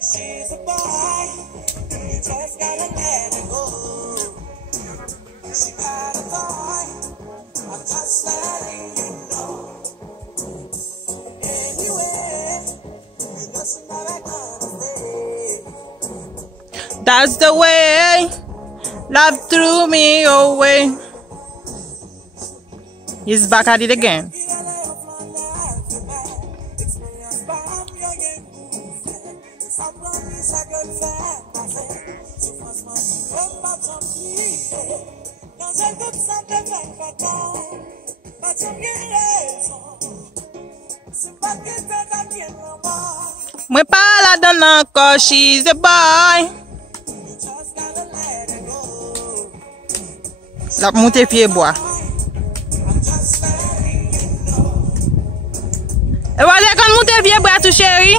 She's a boy, you just gotta let it go. She got a boy, I'm just letting you know. Anyway, you know she's not gonna stay. That's the way love threw me away. He's back at it again. Mwen pa la dan anko, she's a boy. La monte pied bois. E wale kon monte pied bois tout chéri.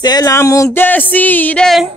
C'est l'amour décidé.